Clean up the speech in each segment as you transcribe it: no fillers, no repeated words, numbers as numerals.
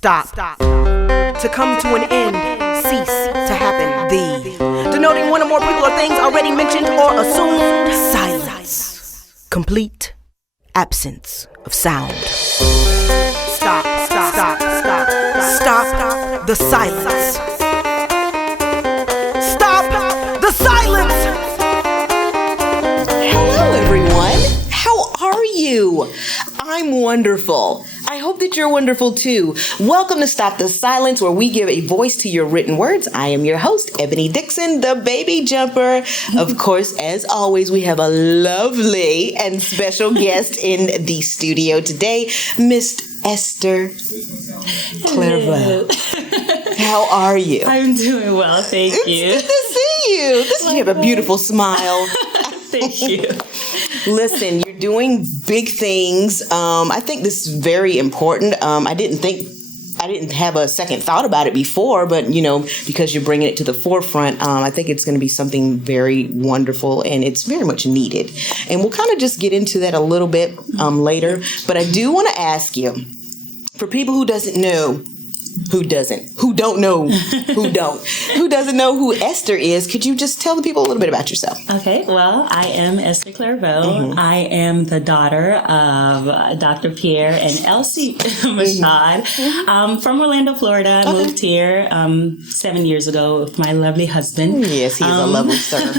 Stop. To come to an end, cease to happen. The denoting one or more people or things already mentioned or assumed. Silence. Complete absence of sound. Stop. Stop the silence. Stop the silence. Hello, everyone. How are you? I'm wonderful. I hope that you're wonderful too. Welcome to Stop the Silence, where we give a voice to your written words. I am your host, Ebony Dixon, the baby jumper. Of course, as always, we have a lovely and special guest in the studio today, Miss Esther Clervaud. How are you? I'm doing well, thank you. It's good to see you. You have a beautiful smile. Thank you. Listen, you're doing big things. I think this is very important. I didn't have a second thought about it before, but because you're bringing it to the forefront, I think it's going to be something very wonderful, and it's very much needed. And we'll kind of just get into that a little bit later. But I do want to ask you, for people who doesn't know who doesn't know who Esther is, could you just tell the people a little bit about yourself? Okay, well, I am Esther Clervaud. Mm-hmm. I am the daughter of Dr. Pierre and Elsie Machad from Orlando, Florida. I moved here 7 years ago with my lovely husband. Yes, he's a lovely sir.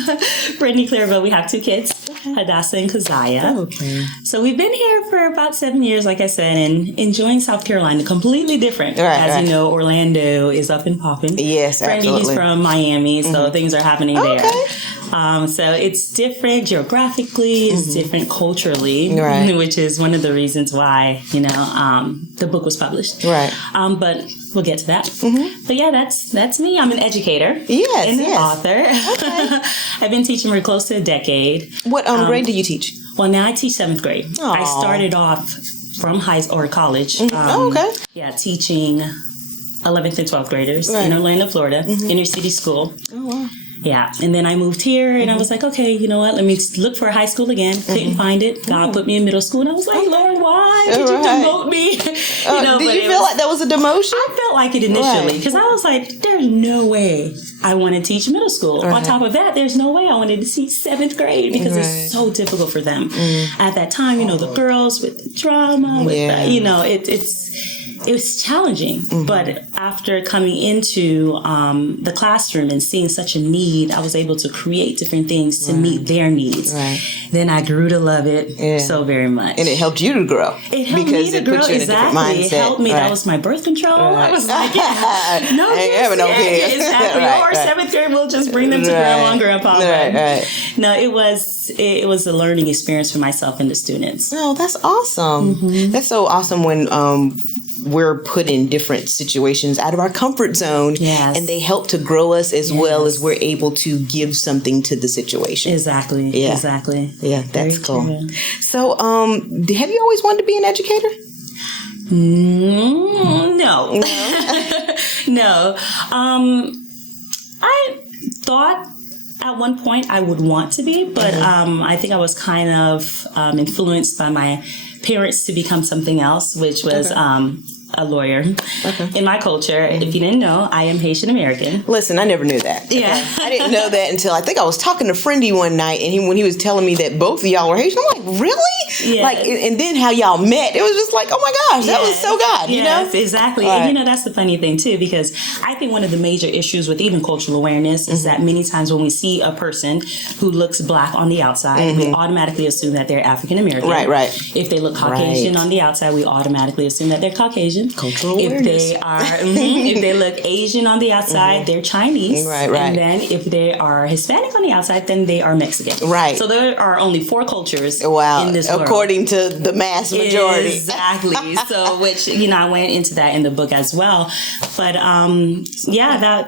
Brittany Clervaud. We have two kids, Hadassah and Keziah. Okay. So we've been here for about 7 years, like I said, and enjoying South Carolina. Completely different. As you know, Orlando is up and popping. Yes, absolutely. He's from Miami, so things are happening there. So it's different geographically, it's different culturally, which is one of the reasons why, the book was published. Right. But we'll get to that. But yeah, that's me. I'm an educator. Yes, and an author. Okay. I've been teaching for close to a decade. What grade do you teach? Well, now I teach 7th grade. Aww. I started off from high or college. Yeah, teaching 11th and 12th graders in Orlando, Florida, inner city school. Oh, wow. Yeah, and then I moved here, and I was like, okay, you know what? Let me look for a high school again. Couldn't find it. God put me in middle school, and I was like, Lord, why did you demote me? Did you feel like that was a demotion? I felt like it initially, because I was like, there's no way I want to teach middle school. On top of that, there's no way I wanted to teach 7th grade, because it's so difficult for them. At that time, the girls with the drama, it was challenging, but after coming into the classroom and seeing such a need, I was able to create different things to meet their needs. Then I grew to love it so very much. And it helped you to grow. It helped me to grow, put you in a different mindset. It helped me. That was my birth control. I was like, no kids. Exactly. Or 7th grade, we'll just bring them to grandma and grandpa. No, it was a learning experience for myself and the students. Oh, that's awesome. That's so awesome when we're put in different situations out of our comfort zone, and they help to grow us as well as we're able to give something to the situation. Exactly. Yeah, that's cool. True. So, have you always wanted to be an educator? No. No. I thought at one point I would want to be, but I think I was kind of influenced by my parents to become something else, which was a lawyer. In my culture, if you didn't know, I am Haitian American. Listen, I never knew that. Yeah. I didn't know that until I think I was talking to Friendy one night, and when he was telling me that both of y'all were Haitian, I'm like, really? Yes. And then how y'all met, it was just like, oh my gosh, that was so God, Yes, exactly. And that's the funny thing too, because I think one of the major issues with even cultural awareness is that many times when we see a person who looks Black on the outside, we automatically assume that they're African American. Right. If they look Caucasian on the outside, we automatically assume that they're Caucasian. Cultural awareness. If they look Asian on the outside, they're Chinese. Right. And then if they are Hispanic on the outside, then they are Mexican. Right. So there are only 4 cultures in this world. According to the mass majority. Exactly. So, which, I went into that in the book as well. But,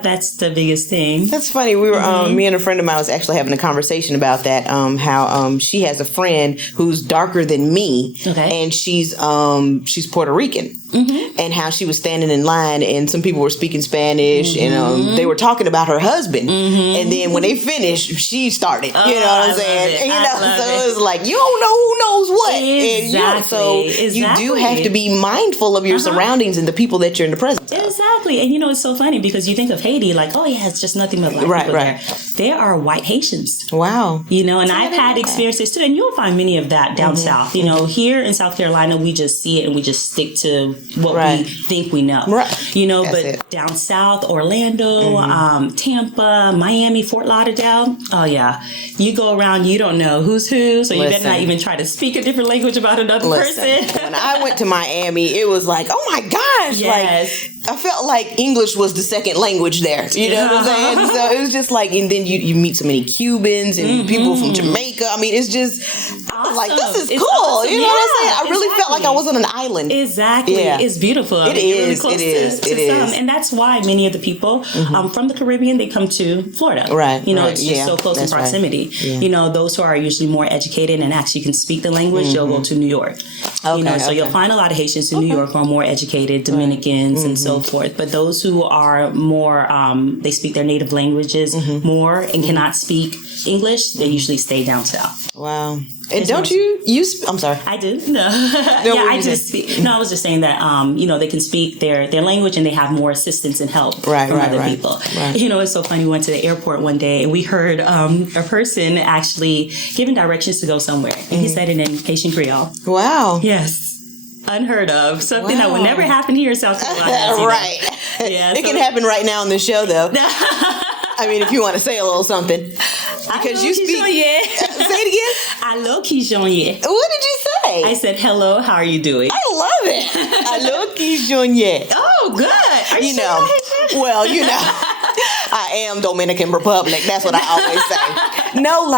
that's the biggest thing. That's funny. We were, me and a friend of mine was actually having a conversation about that, how she has a friend who's darker than me, and she's Puerto Rican. and how she was standing in line and some people were speaking Spanish and they were talking about her husband. And then when they finished, she started. You know what I'm saying? And, so it was like, you don't know who knows what. Exactly. And, you do have to be mindful of your surroundings and the people that you're in the presence of. Exactly. And it's so funny because you think of Haiti like, oh yeah, it's just nothing but black people there. There are white Haitians. Wow. And I've had experiences too, and you'll find many of that down south. Here in South Carolina, we just see it and we just stick to what we think we know. Right. But down south, Orlando, Tampa, Miami, Fort Lauderdale, oh yeah, you go around, you don't know who's who, so you better not even try to speak a different language about another person. When I went to Miami, it was like, oh my gosh, yes. I felt like English was the second language there. You know what I'm saying? So it was just like, and then you meet so many Cubans and people from Jamaica. I mean, it's just, I was like, this is cool. Awesome. You know what I'm saying? I really felt like I was on an island. Exactly. Yeah. It's beautiful. It is. Really it is. And that's why many of the people from the Caribbean, they come to Florida. Right. It's just so close in proximity. Right. Yeah. Those who are usually more educated and actually can speak the language, they'll go to New York. Okay, so you'll find a lot of Haitians in New York who are more educated, Dominicans and so forth. But those who are more, they speak their native languages more and cannot speak English, they usually stay down south. Wow. And don't I'm sorry. I do. No. I just speak. No, I was just saying that, they can speak their language and they have more assistance and help from other people. Right. It's so funny. We went to the airport one day and we heard a person actually giving directions to go somewhere. And he said it in Haitian Creole. Wow. Yes. Unheard of. Something that would never happen here in South Carolina. Right. Yeah. It can happen right now on the show, though. I mean, if you want to say a little something. Because you speak. Say it again. Allô, Kijonye. What did you say? I said, hello, how are you doing? I love it. Allô, Kijonye. Oh, good. Are you well, I am Dominican Republic. That's what I always say. No,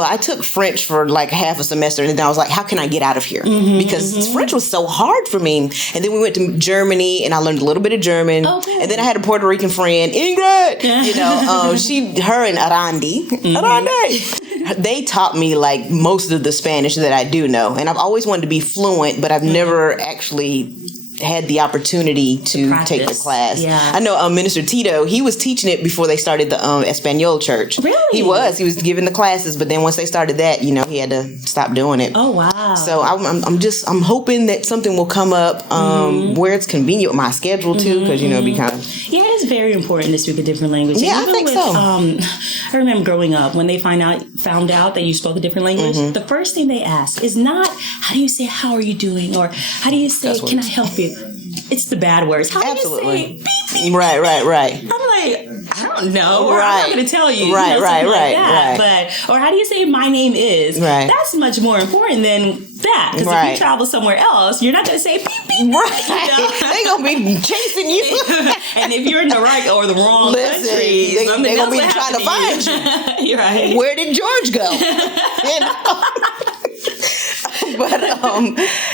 I took French for like half a semester, and then I was like, how can I get out of here? Because French was so hard for me. And then we went to Germany, and I learned a little bit of German. Okay. And then I had a Puerto Rican friend, Ingrid. Her and Arande, they taught me like most of the Spanish that I do know. And I've always wanted to be fluent, but I've never actually had the opportunity to take the class. Yeah. I know Minister Tito, he was teaching it before they started the Espanol church. Really? He was giving the classes, but then once they started that, he had to stop doing it. Oh, wow. So I'm hoping that something will come up where it's convenient with my schedule too, because it'd be kind of... Yeah, it's very important to speak a different language. Yeah, I think so. I remember growing up, when they found out that you spoke a different language, the first thing they ask is not, how do you say, how are you doing? Or how do you say, can I help you? It's the bad words. How do you say, beep, beep? Right. I'm like, I don't know. Or I'm not going to tell you. Right. Or how do you say, my name is? Right. That's much more important than that. Because if you travel somewhere else, you're not going to say, beep, beep. Right. They're going to be chasing you. And if you're in the right or the wrong country, they're going to be trying to find you. You're right. Where did George go? But,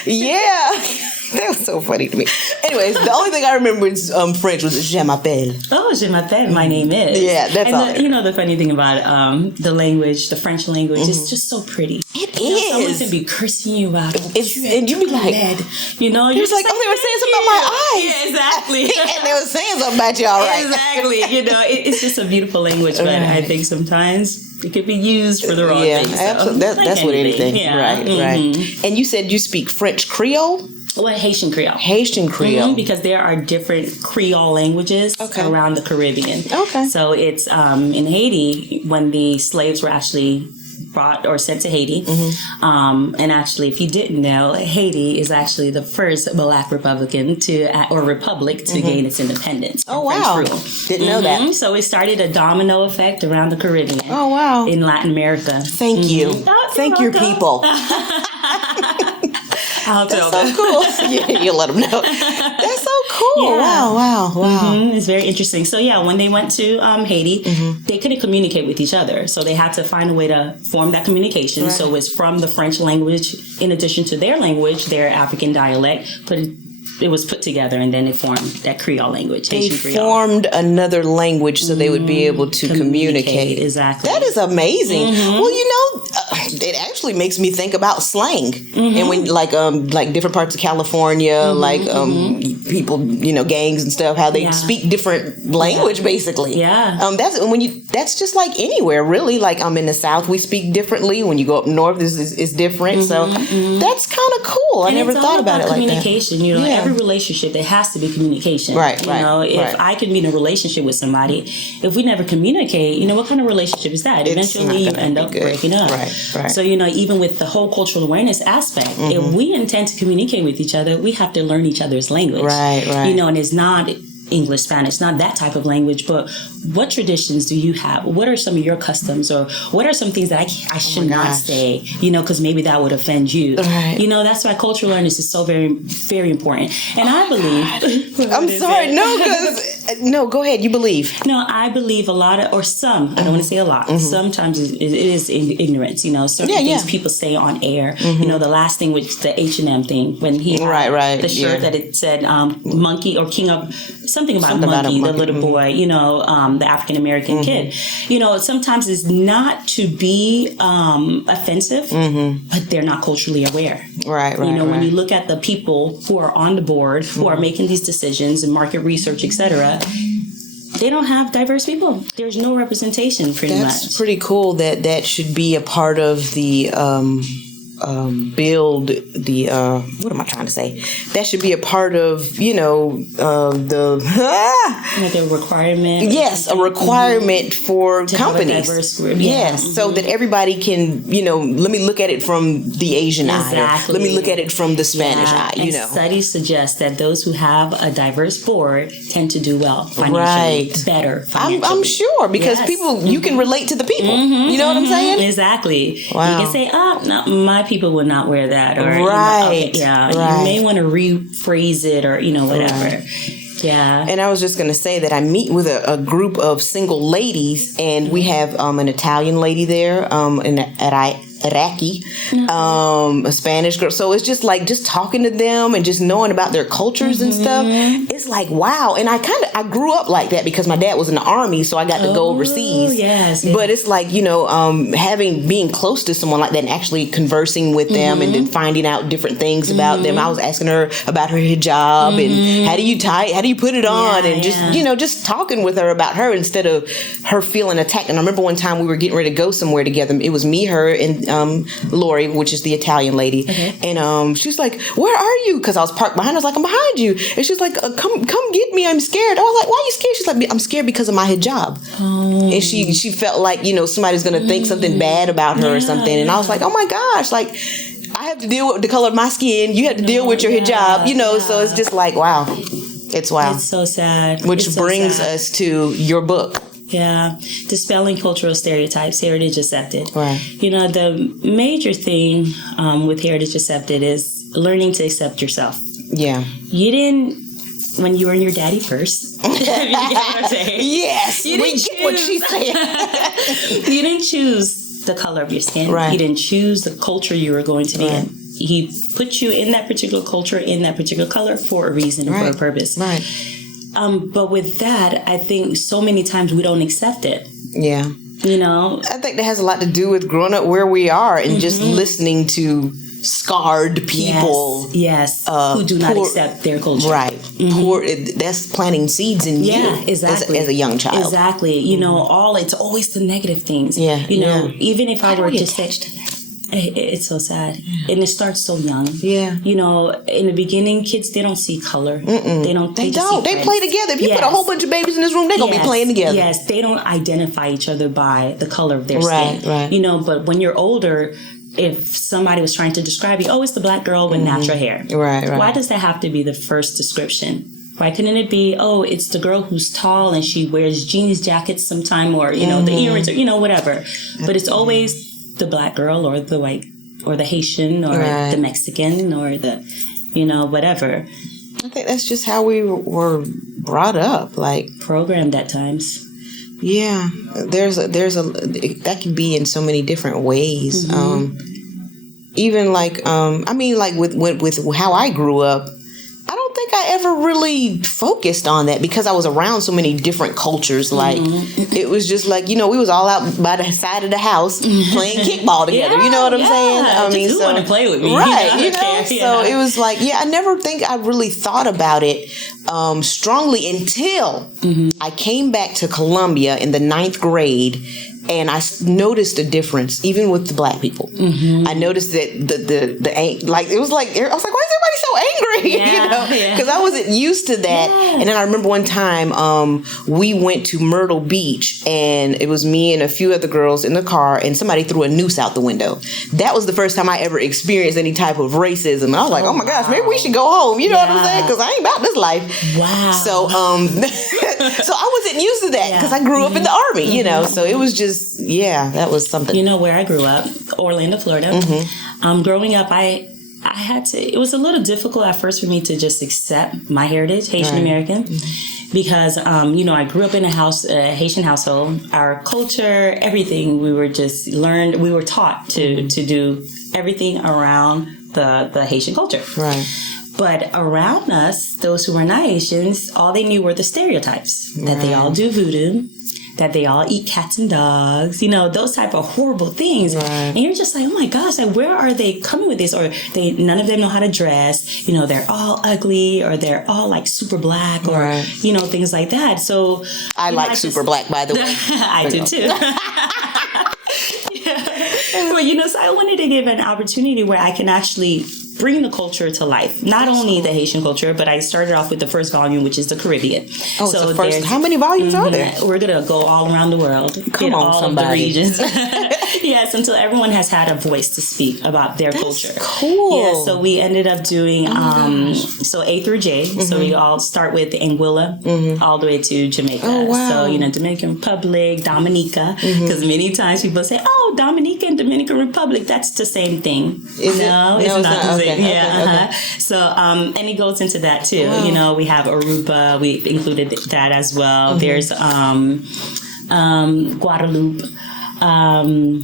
yeah. That was so funny to me. Anyways, the only thing I remember in French was je m'appelle. Oh, je m'appelle. My name is. Yeah, that's all. The funny thing about the language, the French language, is just so pretty. It is. Someone can be cursing you out. And you be like, you're like, oh, they were saying something about my eyes. Yeah, exactly. And they were saying something about you, all right. Exactly. It's just a beautiful language, but I think sometimes it could be used for the wrong things. Absolutely. That's what anything. Yeah. Right. And you said you speak French Creole? Well, Haitian Creole. Haitian Creole. Because there are different Creole languages around the Caribbean. Okay. So it's in Haiti, when the slaves were actually brought or sent to Haiti. And actually, if you didn't know, Haiti is actually the first Black republic to gain its independence. Oh, wow. Didn't know that. So it started a domino effect around the Caribbean. Oh, wow. In Latin America. Thank you. Thank your people. I'll tell them. That's so cool. You let them know. That's so cool. Yeah. Wow. It's very interesting. So yeah, when they went to Haiti, they couldn't communicate with each other. So they had to find a way to form that communication. Right. So it's from the French language, in addition to their language, their African dialect, it was put together, and then it formed that Creole language. They formed another language so they would be able to communicate. Exactly. That is amazing. Well, it actually makes me think about slang. And when like different parts of California, people, gangs and stuff, how they speak different language basically. That's just like anywhere really. Like in the South we speak differently. When you go up north is different. So that's kind of cool. I never thought about it like that. Communication, every relationship there has to be communication. Right. If I could be in a relationship with somebody, if we never communicate, what kind of relationship is that? Eventually you end up breaking up. Right. So, even with the whole cultural awareness aspect, if we intend to communicate with each other, we have to learn each other's language. Right. And it's not English, Spanish, not that type of language, but what traditions do you have? What are some of your customs, or what are some things that I should not say, because maybe that would offend you. Right. That's why cultural awareness is so very, very important. And I believe... I'm sorry, no, go ahead, you believe. No, I believe a lot of, or some, I don't want to say a lot, sometimes it is ignorance, certain things people say on air. The last thing, which the H&M thing, when he had the shirt that it said monkey or king of... Something about monkey, the little boy, the African American kid. Sometimes it's not to be offensive, but they're not culturally aware. Right. When you look at the people who are on the board, who are making these decisions and market research, etc., they don't have diverse people. There's no representation, much. That's pretty cool. That should be a part of the... build the what am I trying to say? That should be a part of the requirement. Yes, a requirement for to companies. Have a diverse group. Yes, so that everybody can let me look at it from the Asian eye. Or let me look at it from the Spanish eye. And studies suggest that those who have a diverse board tend to do well financially, better financially. I'm sure because people you can relate to the people. You know what I'm saying? Exactly. Wow. You can say, no, my people would not wear that, or you may want to rephrase it, or whatever. Yeah. And I was just going to say that I meet with a group of single ladies, and we have an Italian lady there, Iraqi, a Spanish girl. So it's just like talking to them and just knowing about their cultures and stuff. It's like, wow. And I grew up like that because my dad was in the army, so I got to go overseas. Yes. But it's like, being close to someone like that and actually conversing with them and then finding out different things about them. I was asking her about her hijab and how do you put it on, and just talking with her about her instead of her feeling attacked. And I remember one time we were getting ready to go somewhere together. It was me, her, and Lori, which is the Italian lady. And she's like, "Where are you?" Because I was parked behind her. I was like, "I'm behind you." And she's like, come get me. I'm scared. I was like, "Why are you scared?" She's like, "I'm scared because of my hijab." And she felt like, somebody's going to think something bad about her or something. And I was like, oh my gosh, like, I have to deal with the color of my skin. You have to deal with your hijab, so it's just like, wow. It's wow. It's so sad. Which brings us to your book. Yeah. Dispelling Cultural Stereotypes, Heritage Accepted. Right. The major thing with Heritage Accepted is learning to accept yourself. Yeah. You didn't, when you were in your daddy first. You get what I'm saying? Yes. We get what she's saying. You didn't choose the color of your skin. Right. You didn't choose the culture you were going to be in. He put you in that particular culture, in that particular color for a reason and for a purpose. Right. But with that, I think so many times we don't accept it. Yeah. I think that has a lot to do with growing up where we are and just listening to scarred people. Yes. Who do not accept their culture. Right. That's planting seeds in you exactly. as a young child. Exactly. It's always the negative things. Yeah. Even if I were to say... It's so sad. And it starts so young. Yeah. In the beginning, kids, they don't see color. They don't. They play together. If you put a whole bunch of babies in this room, they're going to be playing together. Yes. They don't identify each other by the color of their skin. Right. But when you're older, if somebody was trying to describe you, it's the black girl with natural hair. Right. Why does that have to be the first description? Why couldn't it be, it's the girl who's tall and she wears jeans jackets sometime, or, the earrings, or, whatever. But it's always the black girl or the white or the Haitian or the Mexican or the, whatever. I think that's just how we were brought up, like programmed at times. Yeah, there's a that can be in so many different ways. Even like with how I grew up, I don't think think I ever really focused on that because I was around so many different cultures. Like, it was just like, we was all out by the side of the house playing kickball together. You know what I'm saying? I mean, you want to play with me. Right. So it was like, I never think I really thought about it strongly until I came back to Columbia in the 9th grade. And I noticed a difference, even with the black people. I noticed that it was like, I was like, why is everybody so angry? Because I wasn't used to that. And then I remember one time we went to Myrtle Beach, and it was me and a few other girls in the car, and somebody threw a noose out the window. That was the first time I ever experienced any type of racism. And I was like, oh my gosh, maybe we should go home. You know what I'm saying? Because I ain't about this life. Wow. So, so I wasn't used to that because I grew up in the Army, So it was just, that was something. You know where I grew up, Orlando, Florida. Growing up, I had to, it was a little difficult at first for me to just accept my heritage, Haitian American, because, I grew up in a Haitian household. Our culture, everything, we were taught to do everything around the Haitian culture. Right. But around us, those who were not Haitians, all they knew were the stereotypes, that they all do voodoo, that they all eat cats and dogs, those type of horrible things. Right. And you're just like, oh my gosh, like, where are they coming with this? Or none of them know how to dress, they're all ugly, or they're all like super black, or, things like that. So I like super black, by the way. I do too. Well, so I wanted to give an opportunity where I can actually bring the culture to life. Not only the Haitian culture, but I started off with the first volume, which is the Caribbean. Oh, so the first. How many volumes are there? We're going to go all around the world. Come on, all somebody. Of the regions. Yes, until everyone has had a voice to speak about their culture. Cool. Yeah, so we ended up doing so A through J. So we all start with Anguilla all the way to Jamaica. Oh, wow. So, Dominican Republic, Dominica, because many times people say, oh, Dominica and Dominican Republic, that's the same thing. Is no, it? it's No, not the same. Okay, Yeah. okay. So, and it goes into that too. Wow. We have Aruba. We included that as well. There's Guadeloupe. I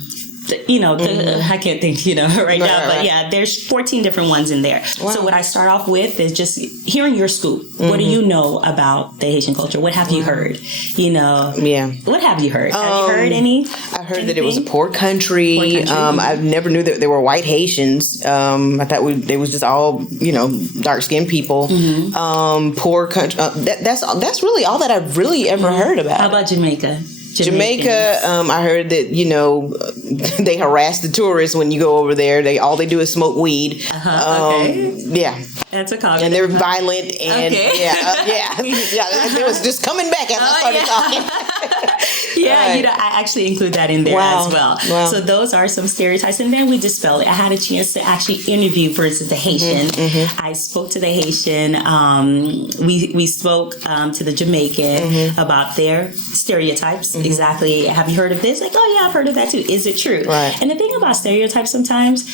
can't think, right now, but yeah, there's 14 different ones in there. Wow. So what I start off with is just hearing your scoop. What do you know about the Haitian culture? What have you heard? Yeah. What have you heard? Have you heard any? I heard that it was a poor country. I never knew that there were white Haitians. I thought they was just all, dark-skinned people. Poor country. That's really all that I've really ever heard about. How about Jamaica? Jamaica, I heard that, they harass the tourists when you go over there. All they do is smoke weed. Okay. Yeah. That's a comment. And they're violent. And it was just coming back as I started talking. Yeah, right. I actually include that in there as well. Wow. So those are some stereotypes, and then we dispel it. I had a chance to actually interview, for instance, the Haitian. I spoke to the Haitian. We spoke to the Jamaican about their stereotypes. Exactly. Have you heard of this? Like, oh yeah, I've heard of that too. Is it true? Right. And the thing about stereotypes, sometimes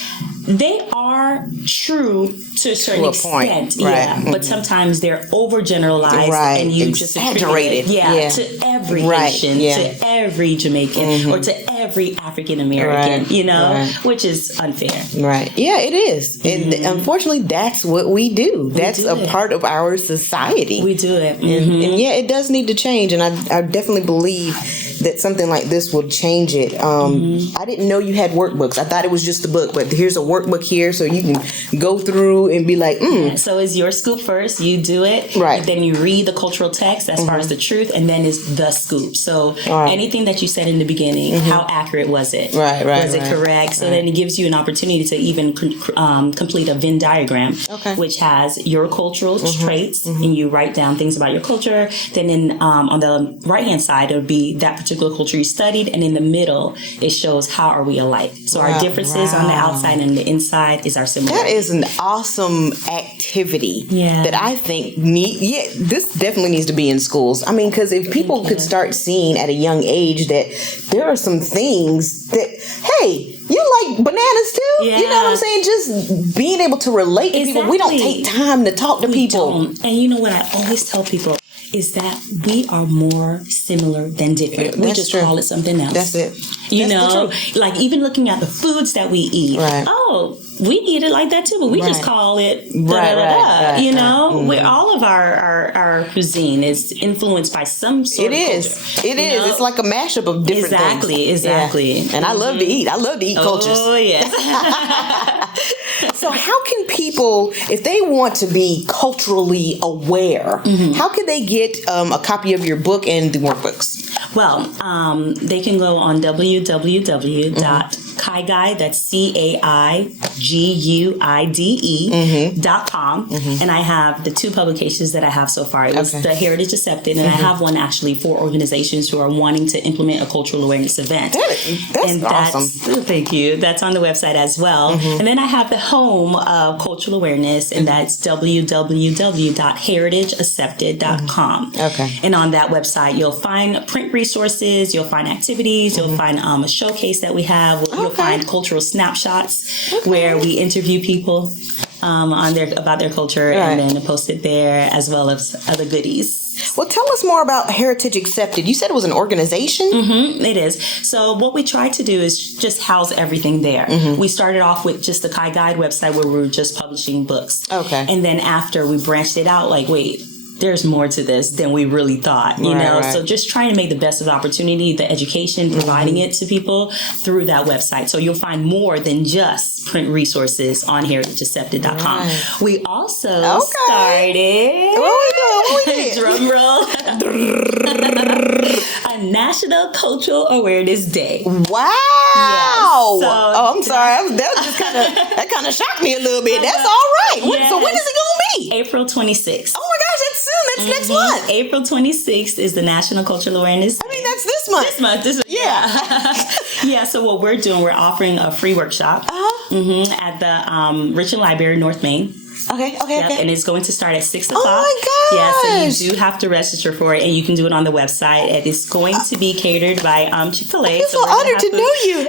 they are true to a certain extent. Yeah. But sometimes they're overgeneralized and you just attribute it to every Haitian, to every Jamaican, or to every African American, which is unfair. Right. Yeah, it is. And unfortunately, that's what we do. That's a part of our society. We do it. And yeah, it does need to change. And I definitely believe that something like this will change it. I didn't know you had workbooks. I thought it was just a book, but here's a workbook here so you can go through and be like, So is your scoop first, you do it, right? Then you read the cultural text as far as the truth, and then is the scoop. So anything that you said in the beginning, how accurate was it? Right. Was it correct? So then it gives you an opportunity to even complete a Venn diagram, which has your cultural traits, and you write down things about your culture. Then on the right-hand side, it would be that particular culture you studied, and in the middle, it shows how are we alike. So our differences on the outside and the inside is our similarity. That is an awesome activity that I think this definitely needs to be in schools. I mean, because if people could start seeing at a young age that there are some things that, hey, you like bananas too? Yeah. You know what I'm saying? Just being able to relate to people. We don't take time to talk to people. Don't. And you know what I always tell people is that we are more similar than different. We just call it something else. That's it. Like even looking at the foods that we eat. Right. Oh, we eat it like that too, but we just call it Right. you know, where all of our cuisine is influenced by some sort of culture. It is. It's like a mashup of different things. Exactly. Yeah. And I love to eat. I love to eat cultures. Oh, yes. So how can people, if they want to be culturally aware, how can they get a copy of your book and the workbooks? Well, they can go on www.kaiguide, that's CAIGUIDE.com. And I have the 2 publications that I have so far. It was the Heritage Accepted, and I have one actually for organizations who are wanting to implement a cultural awareness event. That's awesome. Thank you. That's on the website as well. And then I have the home of cultural awareness, and that's www.heritageaccepted.com. And on that website, you'll find print resources, you'll find activities, you'll find a showcase that we have. You'll find cultural snapshots where we interview people about their culture and then post it there, as well as other goodies. Well, tell us more about Heritage Accepted. You said it was an organization? It is. So what we tried to do is just house everything there. We started off with just the Kai Guide website where we were just publishing books. And then after we branched it out, like, wait, there's more to this than we really thought, you know? So just trying to make the best of the opportunity, the education, providing it to people through that website. So you'll find more than just print resources on heritageaccepted.com. We also started... What we did? Drum roll. A National Cultural Awareness Day. Wow. Yes. I'm sorry. That kind of shocked me a little bit. That's all right. So when is it going to be? April 26th. Oh my gosh, that's soon. That's next month. April 26th is the National Cultural Awareness Day. I mean, that's this month. Yeah, so what we're doing, we're offering a free workshop at the Richland Library, North Main. Okay. And it's going to start at 6 o'clock. Oh my gosh. Yeah, so you do have to register for it, and you can do it on the website. And it's going to be catered by Chick-fil-A. I'm so honored to know you.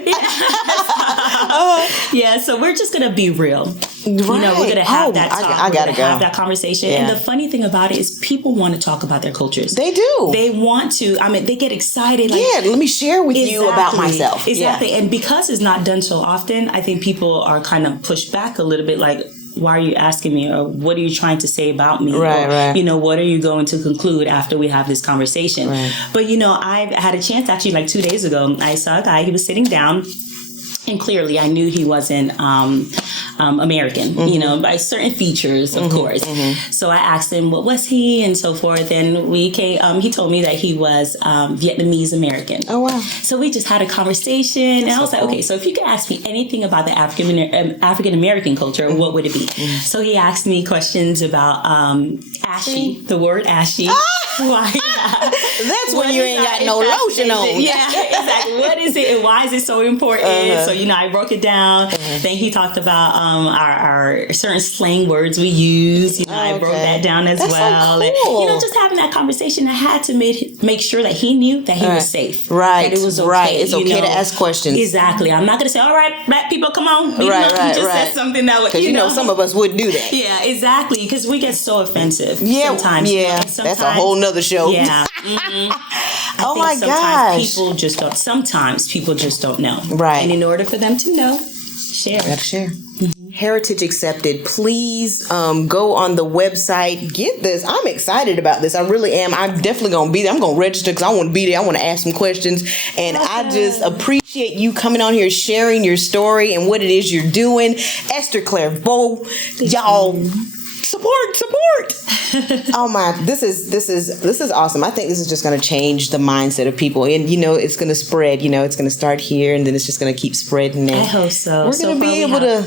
So we're just going to be real. You know, we're going to have that talk. I gotta go. Have that conversation. And the funny thing about it is people want to talk about their cultures. They do. They want to. I mean, they get excited. Like, let me share with you about myself. Exactly. And because it's not done so often, I think people are kind of pushed back a little bit, like, why are you asking me, or what are you trying to say about me, right. You know, what are you going to conclude after we have this conversation? But you know, I've had a chance actually, like 2 days ago, I saw a guy, he was sitting down, and clearly I knew he wasn't American, you know, by certain features, of course. So I asked him, what was he, and so forth. And we came, he told me that he was Vietnamese American. Oh, wow. So we just had a conversation, and I was like, okay, so if you could ask me anything about the African American culture, what would it be? So he asked me questions about ashy, the word ashy. Why? That's when you ain't got no lotion on. Yeah, exactly. What is it, and why is it so important? So, you know, I broke it down. Then he talked about our certain slang words we use. You know, I broke that down as well. So cool. And, you know, just having that conversation, I had to make sure that he knew that he was safe. Right. That it was okay. Right. It's okay to ask questions. Exactly. I'm not going to say, all right, black people, come on. You said something that would, because you know, some of us would do that. Yeah, exactly. Because we get so offensive sometimes. Yeah. That's a whole nother show. Yeah. Oh my gosh. Sometimes people just don't know. Right. And in order for them to know, share. You gotta share. Heritage Accepted. Please go on the website. Get this. I'm excited about this. I really am. I'm definitely going to be there. I'm going to register because I want to be there. I want to ask some questions. And I just appreciate you coming on here, sharing your story and what it is you're doing. Esther Clervaud, y'all. Support. Oh my, this is awesome. I think this is just going to change the mindset of people, and you know, it's going to spread. You know, it's going to start here, and then it's just going to keep spreading. And I hope so. We're going to be able to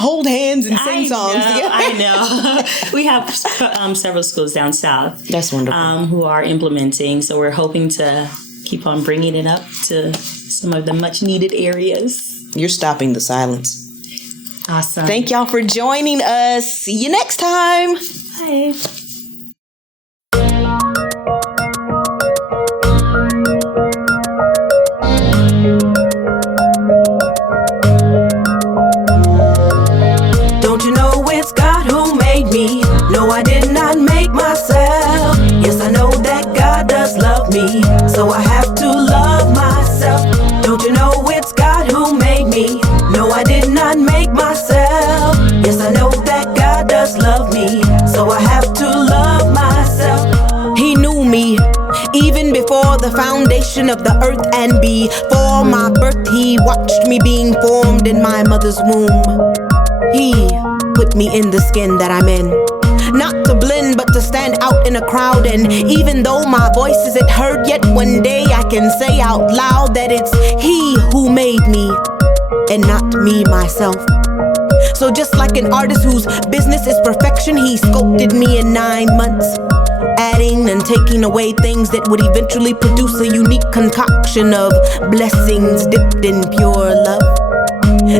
hold hands and sing songs together. I know. We have several schools down south. That's wonderful. Who are implementing. So we're hoping to keep on bringing it up to some of the much needed areas. You're stopping the silence. Awesome. Thank y'all for joining us. See you next time. Bye. Don't you know it's God who made me? No, I did not make myself. Yes, I know that God does love me, so I have to love myself. Don't you know it's God who made me? No, I did not make myself. so I have to love myself. He knew me even before the foundation of the earth, and before my birth he watched me being formed in my mother's womb. He put me in the skin that I'm in, not to blend but to stand out in a crowd. And even though my voice isn't heard yet, one day I can say out loud that it's he who made me and not me myself. So just like an artist whose business is perfection, he sculpted me in 9 months, adding and taking away things that would eventually produce a unique concoction of blessings dipped in pure love.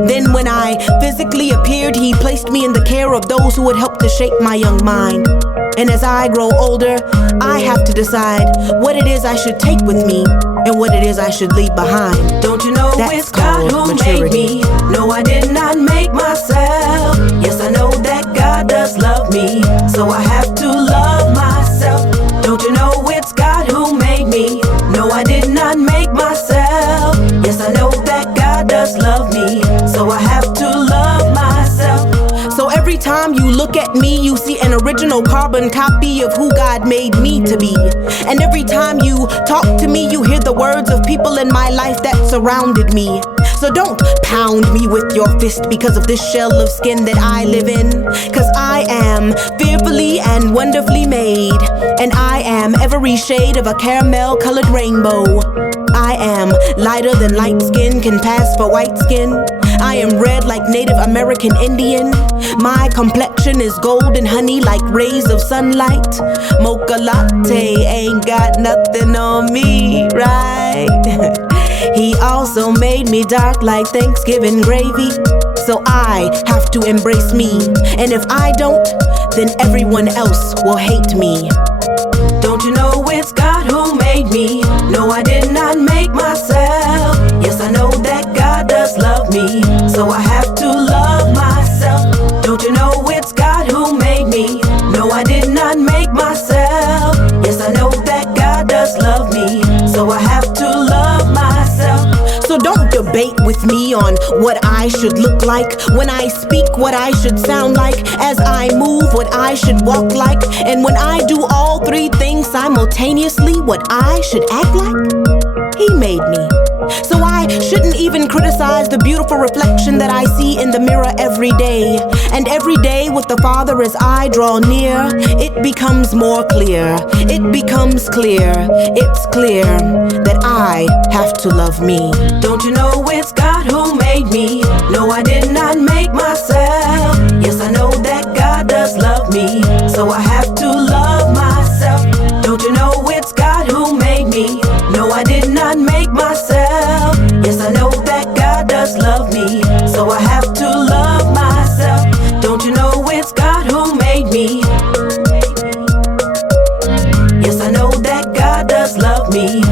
Then when I physically appeared, he placed me in the care of those who would help to shape my young mind. And as I grow older, I have to decide what it is I should take with me and what it is I should leave behind. Don't you know it's God who made me? No, I did not make myself. Yes, I know that God does love me, so I have to love myself. Don't you know it's God who made me? No, I did not make myself. Yes, I know that God does love me, so I have to love myself. So every time you look at me, you see an original carbon copy of who God made me to be. And every time you talk to me, you hear the words of people in my life that surrounded me. So don't pound me with your fist because of this shell of skin that I live in. Cause I am fearfully and wonderfully made, and I am every shade of a caramel colored rainbow. I am lighter than light skin can pass for white skin. I am red like Native American Indian. My complexion is golden honey like rays of sunlight. Mocha latte ain't got nothing on me, right? He also made me dark like Thanksgiving gravy, so I have to embrace me. And if I don't, then everyone else will hate me. Don't you know it's God who made me? No, I did not make myself. Yes, I know that God does love me, so I have to love myself. Don't you know it's God who made me? No, I did not make myself. Yes, I know that God does love me, so I have to love myself. So don't debate with me on what I should look like, when I speak what I should sound like, as I move what I should walk like, and when I do all three things simultaneously, what I should act like. He made me, so I shouldn't even criticize the beautiful reflection that I see in the mirror every day. And every day with the Father as I draw near, it becomes more clear. It becomes clear. It's clear that I have to love me. Don't you know it's God who made me? No, I did not make myself. Yes, I know that God does love me, so I have to love myself. Don't you know it's God who made me? No, I did not make myself. Yes, I know that God does love me, so I have to love myself. Don't you know it's God who made me? Yes, I know that God does love me.